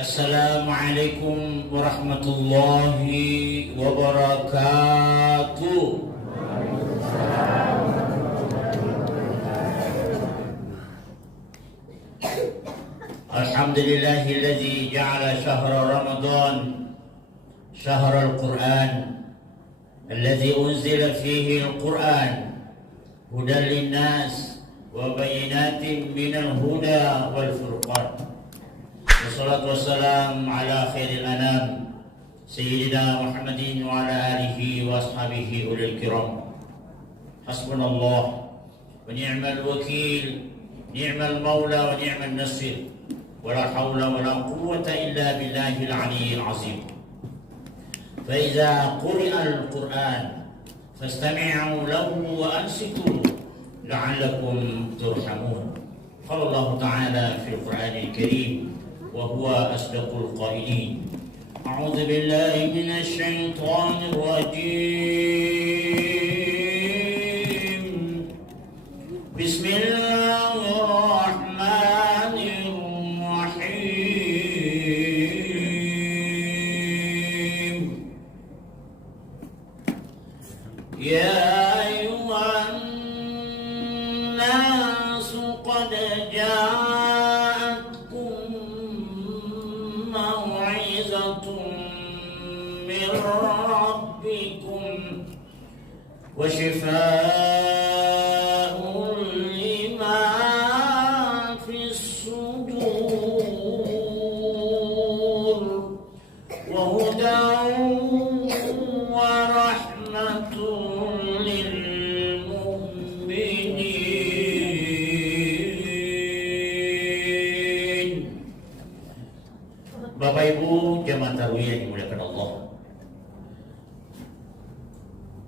Assalamualaikum warahmatullahi wabarakatuh. Alhamdulillahilladzi ja'ala syahra Ramadan syahrul Qur'an alladzi unzila fihi al-Qur'an hudan linnas wa bayyinatin minal huda wal furqan. Wassalatu wassalam ala khairil anam Sayyidina Muhammadin wa ala alihi wa ashabihi ulil kiram. Hasbunallah wa ni'mal wakil, ni'mal maula wa ni'mal nasir, wa la hawla wa la quwwata illa billahil aliyyil azim. Fa iza quri'a al-Qur'an fastami'u lahu wa ansitu la'allakum turhamun. Qala Allah Ta'ala fil Qur'anil Karim wa huwa asdaqul qailin. A'udzu billahi minasy syaithanir rajim. Bismillahirrahmanirrahim. Ya ayyuhan nasu qad ja'atkum maw'izatun min rabbikum wa shifaa'un lima fis sudur wa hudan wa rahmatun lil mu'minin. Bapak Ibu jemaah tarawih yang dimuliakan Allah,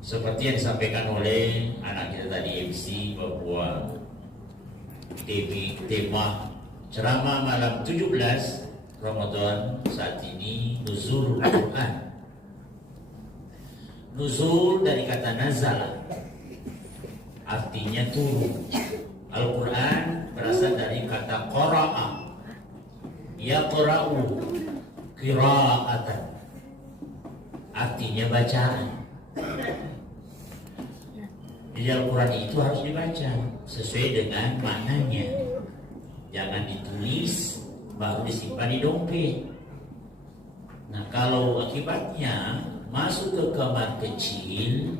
seperti yang disampaikan oleh anak kita tadi MC, bahwa tema ceramah malam 17 Ramadan saat ini nuzul Quran. Nuzul dari kata nazala, artinya turun. Al-Quran berasal dari kata qara'a, yaqra'u qira'atan, artinya bacaan. Di Al-Quran itu harus dibaca sesuai dengan maknanya, jangan ditulis baru disimpan di dompet. Nah, kalau akibatnya masuk ke kamar kecil,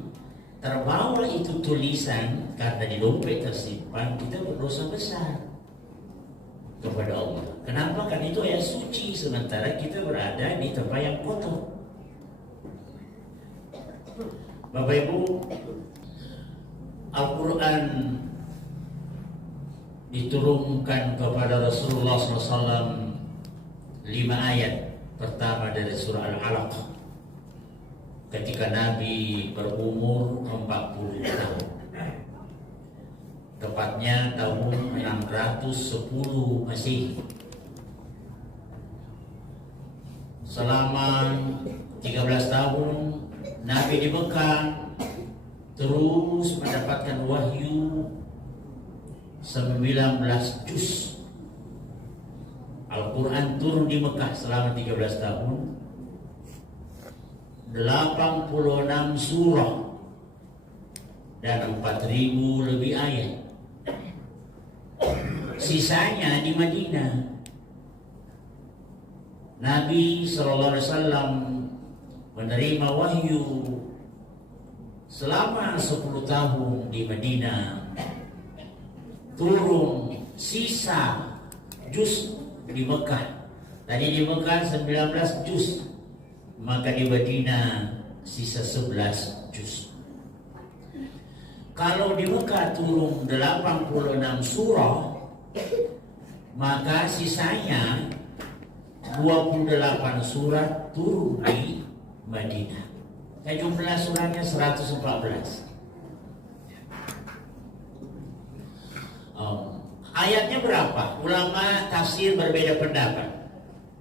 terbawa itu tulisan karena di dompet tersimpan, kita berdosa besar kepada Allah. Kenapa? Kan itu ayat suci, sementara kita berada di tempat yang kotor. Bapak Ibu, Al-Quran diturunkan kepada Rasulullah SAW 5 ayat. Pertama dari surah Al-Alaq ketika Nabi berumur 40 tahun, tepatnya tahun 610 Masehi. Selama 13 tahun Nabi di Mekah terus mendapatkan wahyu 19 juz. Al-Quran turun di Mekah selama 13 tahun, 86 surah dan 4.000 lebih ayat. Sisanya di Madinah. Nabi SAW menerima wahyu selama 10 tahun di Madinah, turun sisa juz di Mekah. Tadi di Mekah 19 juz, maka di Madinah sisa 11 juz. Kalau di Mekah turun 86 surah, maka sisanya 28 surat turun di Madinah. Jumlah surahnya 114. Ayatnya berapa? Ulama tafsir berbeda pendapat.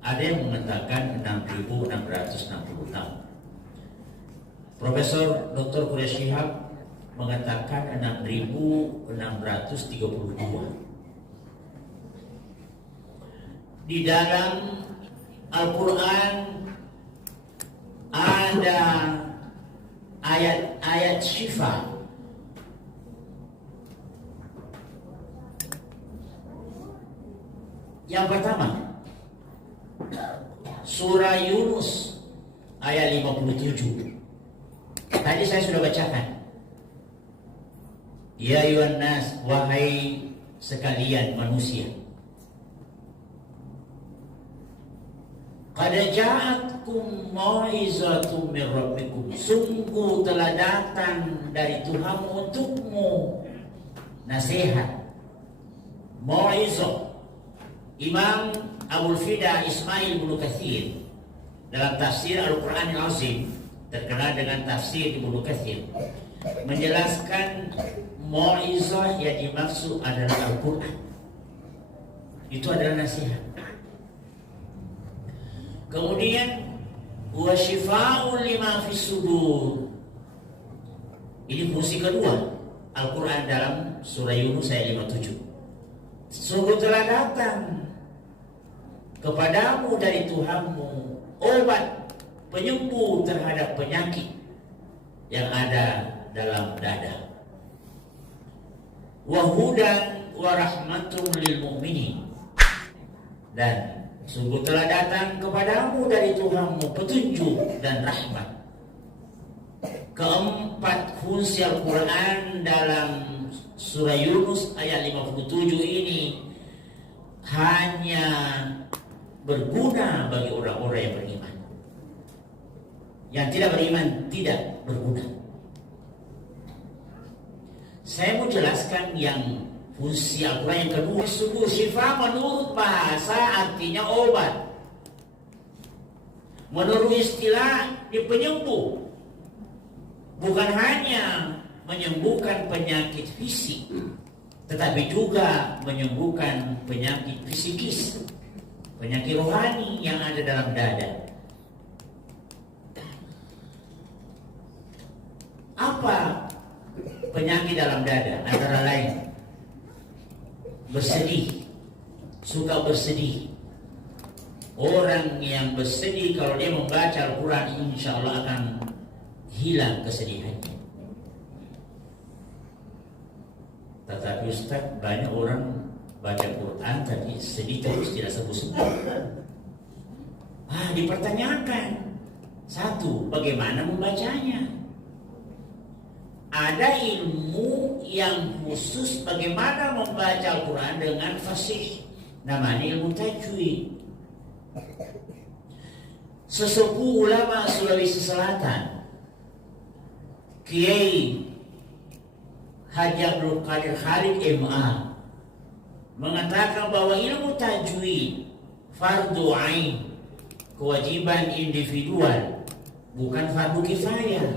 Ada yang mengatakan 6.666. Profesor Dr. Quraish Shihab mengatakan 6.632. Di dalam Al-Quran ada ayat-ayat syifa. Yang pertama, surah Yunus ayat 57. Tadi saya sudah bacakan. Ya ayuhan nas, wahai sekalian manusia. Qad ja'atkum mau'izatum min rabbikum. Sungguh telah datang dari Tuhanmu untukmu nasihat. Mau'izah. Imam Abul Fida Ismail bin Katsir dalam tafsir Al-Quran Al-Azim, terkenal dengan tafsir Ibnu Katsir, menjelaskan mau'izah yang dimaksud adalah Al-Quran. Itu adalah nasihat. Kemudian wa syifa'un lima fis sudur. Ini fungsi kedua Al-Quran dalam surah Yunus ayat 57. Sungguh telah datang kepadamu dari Tuhanmu obat penyembuh terhadap penyakit yang ada dalam dada. Wa hudan wa rahmatun lil mu'minin. Dan sungguh telah datang kepadamu dari Tuhanmu petunjuk dan rahmat. Keempat fungsi Al-Quran dalam surah Yunus ayat 57 ini hanya berguna bagi orang-orang yang beriman. Yang tidak beriman tidak berguna. Saya mau jelaskan yang fungsi Al-Quran yang kedua. Sungguh syifa menurut bahasa artinya obat. Menurut istilah di penyembuh. Bukan hanya menyembuhkan penyakit fisik, tetapi juga menyembuhkan penyakit psikis, penyakit rohani yang ada dalam dada. Apa penyakit dalam dada? Antara lain bersedih, suka bersedih. Orang yang bersedih kalau dia membaca Al-Quran, insya Allah akan hilang kesedihannya. Tetapi Ustaz, banyak orang baca Quran tapi sedih terus, tidak sembuh-sembuh. Dipertanyakan. Satu, bagaimana membacanya? Ada ilmu yang khusus bagaimana membaca Al-Quran dengan fasih. Namanya ilmu tajwid. Sesepuh ulama Sulawesi Selatan, Kiai Haji Abdul Qadir Khalid MA, mengatakan bahwa ilmu tajwid fardu ain, kewajiban individual, bukan fardu kifayah.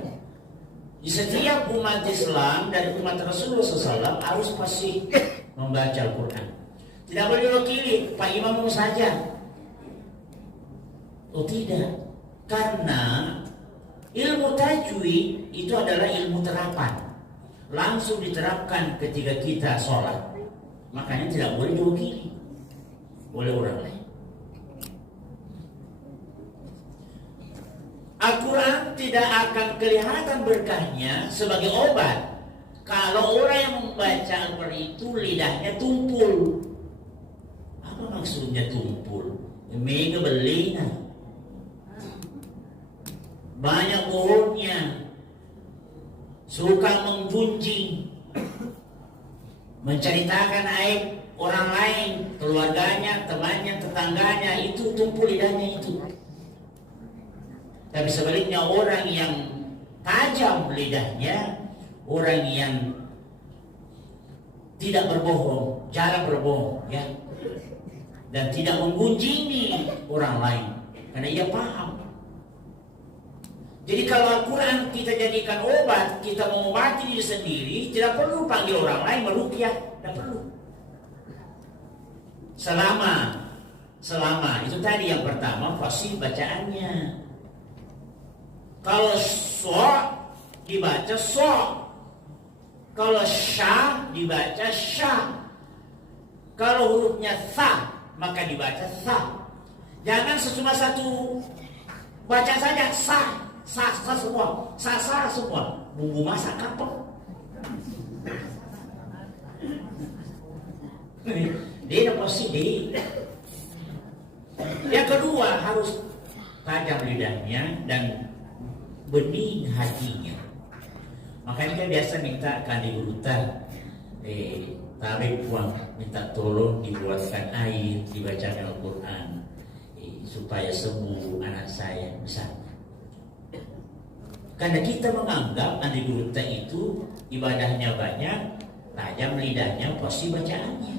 Di setiap umat Islam dari umat Rasulullah SAW harus pasti membaca Al-Quran. Tidak boleh diwakili Pak Imam saja. Oh tidak, karena ilmu tajwid itu adalah ilmu terapan, langsung diterapkan ketika kita sholat. Makanya tidak boleh diwakili oleh orang lain. Al-Quran tidak akan kelihatan berkahnya sebagai obat kalau orang yang membaca Al-Quran itu lidahnya tumpul. Apa maksudnya tumpul? Mega belina, banyak bohongnya, suka menggunjing, menceritakan aib orang lain, keluarganya, temannya, tetangganya, itu tumpul lidahnya itu. Tapi sebaliknya orang yang tajam lidahnya, orang yang tidak berbohong, jarang berbohong, ya, dan tidak menggunjingi orang lain, karena ia paham. Jadi kalau Al-Quran kita jadikan obat, kita mengobati diri sendiri, tidak perlu panggil orang lain meruqyah, tidak perlu. Selama itu tadi yang pertama fasih bacaannya. Kalau so dibaca so, kalau sya dibaca sya, kalau hurufnya sa maka dibaca sa. Jangan cuma satu baca saja sah semua, sah semua. Bumbu masak kapok. Dia positif. Yang kedua harus tajam lidahnya dan bening hatinya. Makanya kita biasa minta kandi urutan, tarik puang minta tolong dibuatkan air, dibacakan Al-Quran, supaya sembuh anak saya misalnya. Karena kita menganggap andi gurita itu ibadahnya banyak, tajam lidahnya pasti bacaannya.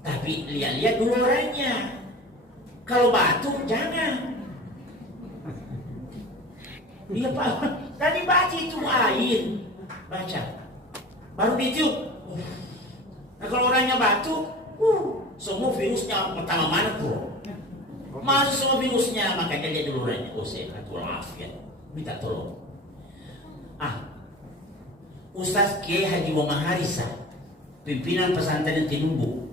Tapi lihat-lihat dulu orangnya. Kalau batuk jangan. Iya Pak, tadi baca itu air, baca. Baru ditiup. Nah kalau orangnya batuk, semua virusnya pertama mana tuh? Masuk semua virusnya, makanya dia dulu orangnya. Oh sehat, walafiat. Minta tolong. Ustaz Kiai Haji Muhammad Harisa, pimpinan pesantren Tinumbu,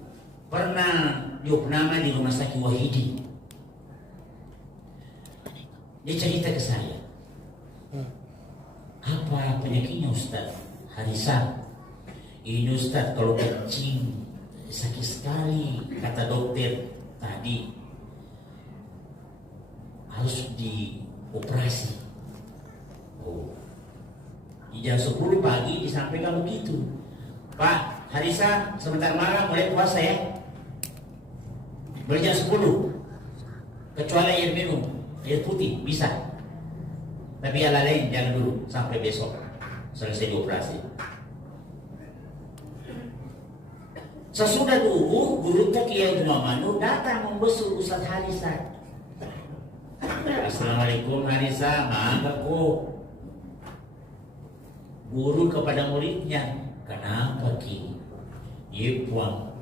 pernah diopname di rumah sakit Wahidi. Dia cerita ke saya, apa penyakitnya Ustaz Harisa? Ini Ustaz kalau kencing sakit sekali, kata dokter tadi harus dioperasi. Di jam 10 pagi disampaikan begitu. Pak Harisa sebentar malam mulai puasa ya. Boleh jam 10. Kecuali air minum, air putih bisa. Tapi yang lain jangan dulu sampai besok selesai dioperasi. Sesudah dulu guru Kiai Manu datang membesuk Ustaz Harisa. Assalamualaikum Harisa, mangga kok. Guru kepada muridnya, kenapa Ki? Dia puang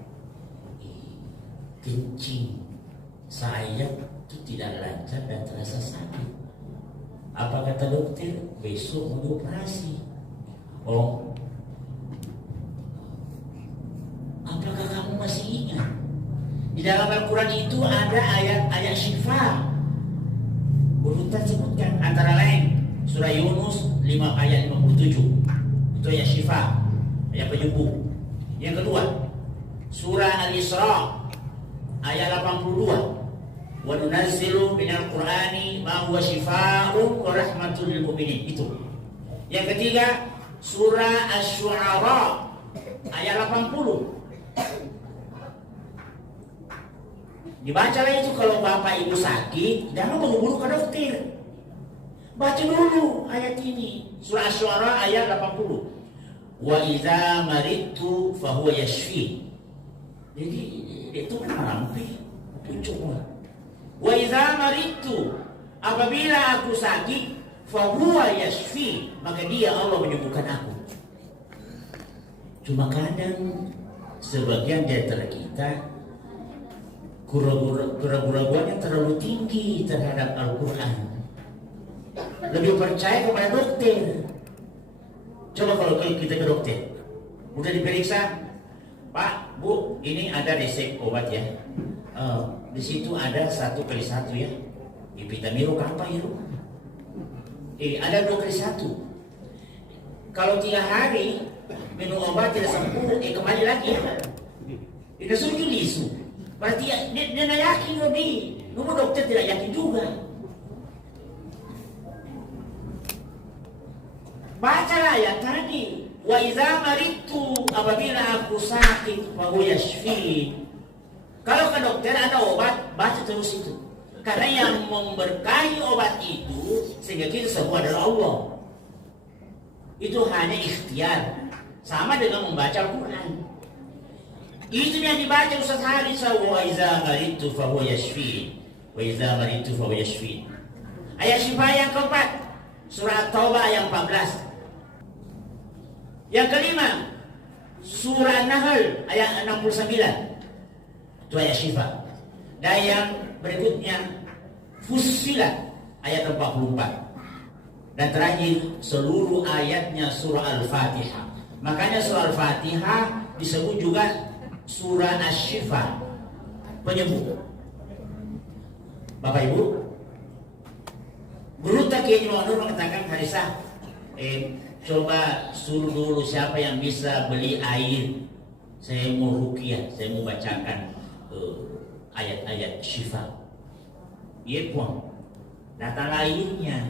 kencing saya itu tidak lancar dan terasa sakit. Apa kata dokter? Besok mau dioperasi. Oh, apakah kamu masih ingat? Di dalam Al-Quran itu ada ayat-ayat syifa. Urutan sebutkan antara lain surah Yunus 5 ayat 57. Itu ayat syifa, ayat penyembuh. Yang kedua, surah Al-Isra ayat 82. Wa nunazzilu minal Qur'ani ma huwa syifaa'un wa rahmatul lil mu'minin. Itu. Yang ketiga, surah Asy-Syu'ara ayat 80. Dibacalah itu kalau bapak ibu sakit, jangan buru-buru ke dokter. Baca dulu ayat ini, surah Asy-Syu'ara ayat 80. Wa idza maridtu fa huwa yashfi. Jadi itu merampi pucuk. Wa idza maridtu, apabila aku sakit, fa huwa yashfi, maka dia Allah menyembuhkan aku. Cuma kadang sebagian di antara kita keraguan-keraguan yang terlalu tinggi terhadap Al-Quran, lebih percaya kepada dokter. Coba kalau kita ke dokter, udah diperiksa, Pak, Bu, ini ada resep obat ya. Di situ ada 1x1 ya. Vitamiro apa itu? Ada 2x1. Kalau 3 hari minum obat tidak sembuh, kembali lagi ya. Itu sudah isu. Berarti dia tidak yakin lebih. Lalu dokter tidak yakin juga. Bacalah ayat tadi. Wa idza maridtu, apabila aku sakit, fa huwa yashfi. Kalau ke dokter ada obat, baca terus itu. Karena yang memberkahi obat itu sehingga kita semua adalah Allah. Itu hanya ikhtiar. Sama dengan membaca Al-Quran. Itu yang dibaca Ustaz Harisa. Wa idza maridtu fa huwa yashfi. Wa idza maridtu fa huwa yashfi. Ayat syifa yang keempat, surah Taubah ayat 14. Yang kelima, surah Nahl ayat 69. Itu ayat syifa. Dan yang berikutnya Fussilat ayat 44. Dan terakhir seluruh ayatnya surah Al-Fatihah. Makanya surah Al-Fatihah disebut juga surah Asy-Syifa. penyembuh. Bapak Ibu, Guru Kiai Nur mengatakan, Harisa, coba suruh dulu siapa yang bisa beli air. Saya mau ruqyah, saya mau bacakan ayat-ayat syifa. Iya puang, datang airnya,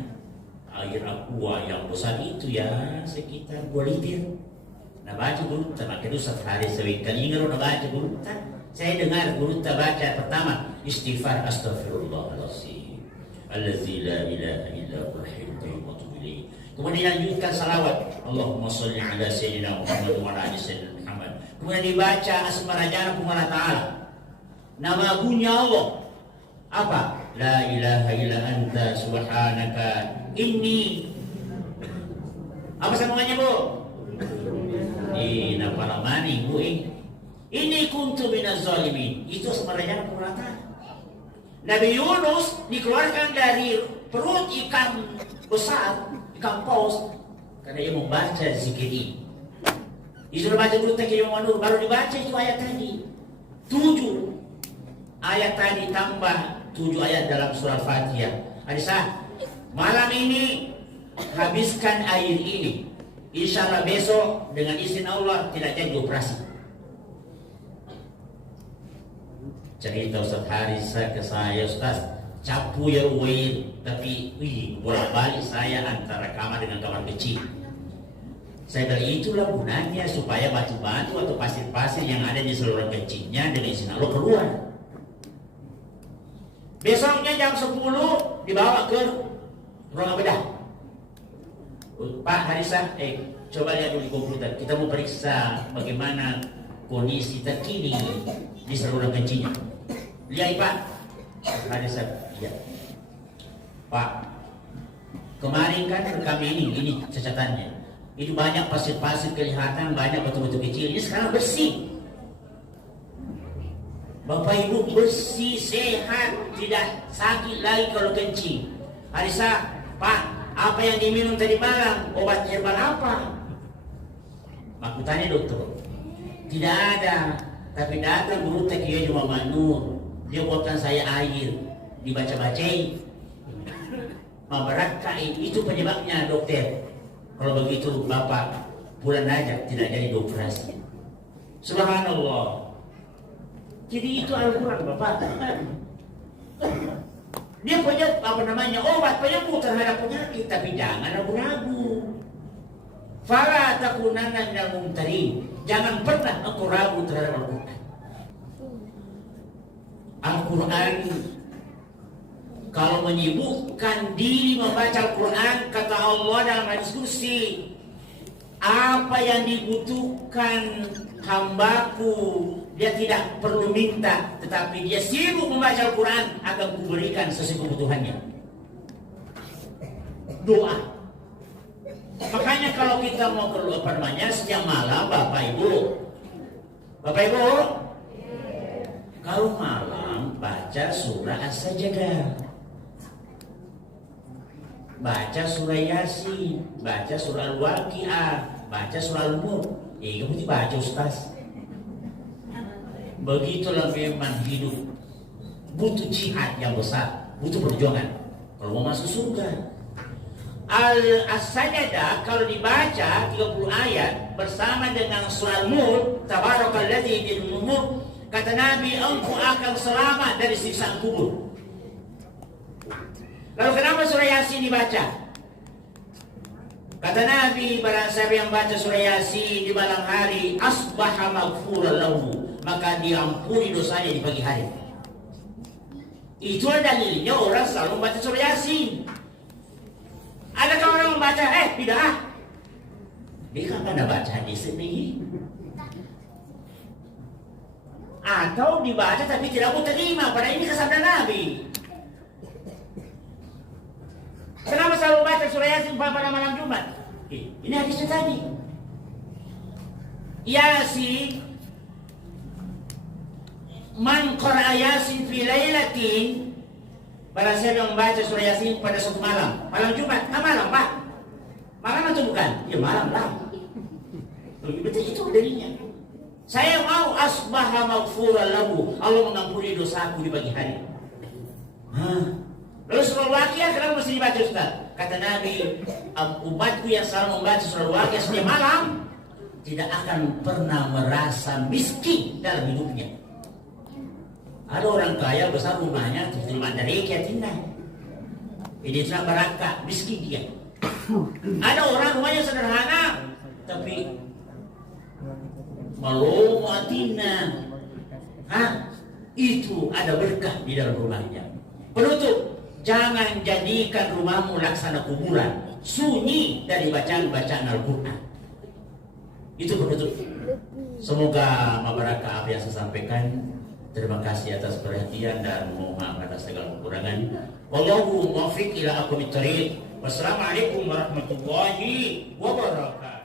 air aqua yang besar itu ya sekitar 2 liter. Nah baca Guru, pakai itu sehari sekali ingat udah baca Guru. Saya dengar Guru baca pertama istighfar astaghfirullahaladzim allazi la ilaha illa huwal hayyul qayyum wa atubu ilaih. Kemudian lanjutkan salawat Allahumma sholli ala sayyidina Muhammad wa ala ali sayyidina Muhammad. Kemudian dibaca asma-Rabbana kumala ta'ala, nama agunya Allah apa? La ilaha illa anta subhanaka inni. Apa sambungannya Bu? Ina paramani Bu ini kuntu minaz zalimin. Itu asma-Rabbana kumala ta'ala. Nabi Yunus dikeluarkan dari perut ikan besar, ikan paus, karena dia membaca zikir ini. Disuruh baca Guru Kiai Nur, baru dibaca itu ayat tadi. 7 ayat tadi tambah 7 ayat dalam surah Fatihah. Adisa, malam ini habiskan air ini. Insya Allah besok dengan izin Allah tidak jadi operasi. Cerita Ustaz Harisa ke saya, Ustaz, capu ya uir, tapi bolak-balik saya antara kamar dengan kamar kecil. Saya bilang itulah gunanya supaya batu-batu atau pasir-pasir yang ada di saluran kencingnya dengan izin Allah keluar. Besoknya jam 10 dibawa ke ruang bedah. Pak Harisa, coba lihat dulu di komputer. Kita mau periksa bagaimana kondisi terkini di saluran kencingnya. Lihat Pak. Harisa, iya. Pak, kemarin kan rekam ini catatannya. Itu banyak pasir-pasir kelihatan, banyak batu-batu kecil. Ini sekarang bersih. Bapak Ibu bersih, sehat, tidak sakit lagi kalau kencing. Harisa, Pak, apa yang diminum tadi malam? Obat herbal apa? Aku tanya dokter. Tidak ada. Tapi datang Guru Kiai Nur. Dia buatkan saya air, dibaca-bacain. Memberakain, itu penyebabnya dokter. Kalau begitu Bapak pulang aja, tidak jadi dioperasi. Subhanallah. Jadi itu Al-Quran Bapak. Dia punya obat penyembuh terhadap penyakit, tapi jangan ragu-ragu. Fala takunanna minal mumtarin. Jangan pernah engkau ragu terhadap Al-Quran. Al-Quran kalau menyibukkan diri membaca Al-Quran, kata Allah dalam hadis kursi, apa yang dibutuhkan hambaku dia tidak perlu minta, tetapi dia sibuk membaca Al-Quran, akan kuberikan sesuai kebutuhannya. Doa. Makanya kalau kita mau keluar setiap malam, Bapak Ibu, kalau malam baca surah As-Sajdah, baca surah Yasin, baca surah Al-Waqi'ah, baca surah Al-Mulk. Kamu dibaca Ustaz. Begitulah memang hidup. Butuh jihad yang besar, butuh perjuangan kalau mau masuk surga. As-Sajdah kalau dibaca 30 ayat bersama dengan surah Al-Mulk, Tabarakalladzi biyadihil mulk, kata Nabi, engkau akan selamat dari siksaan kubur. Lalu kenapa surah Yasin dibaca? Kata Nabi, barang siapa yang baca surah Yasin di malam hari, asbaha maghfuran lahu, maka diampuni dosanya di pagi hari. Itu dalilnya orang selalu membaca surah Yasin. Adakah orang membaca, bid'ah? Dia kapan baca hadis ini? Atau dibaca tapi tidak mau terima, pada ini kesabda Nabi. Kenapa selalu baca surah Yasin pada malam Jumat? Ini hadisnya tadi. Yasin, man qara'a Yasin fi lailatin, barang siapa yang membaca surah Yasin pada suatu malam, malam Jumat, malam Pak, malam atau bukan? Ya malam lah. Betul itu dalilnya. Saya mau asbaha maghfuran lahu, Allah mengampuni dosaku di pagi hari. Lalu surah Al-Waqiah kenapa mesti dibaca Ustaz? Kata Nabi, umatku yang selalu membaca surah Al-Waqiah setiap malam tidak akan pernah merasa miskin dalam hidupnya. Ada orang kaya besar rumahnya, terima dari tinggal. Ini sudah barakah, miskin dia. Ada orang rumahnya sederhana, tapi malu muatina. Itu ada berkah di dalam rumahnya. Penutup, jangan jadikan rumahmu laksana kuburan, sunyi dari bacaan-bacaan Al-Quran. Itu penutup. Semoga mabarakah apa yang saya sampaikan. Terima kasih atas perhatian dan mohon maaf atas segala kekurangan. Wallahu muwaffiq ila aqwamit thoriq. Wassalamualaikum warahmatullahi wabarakatuh.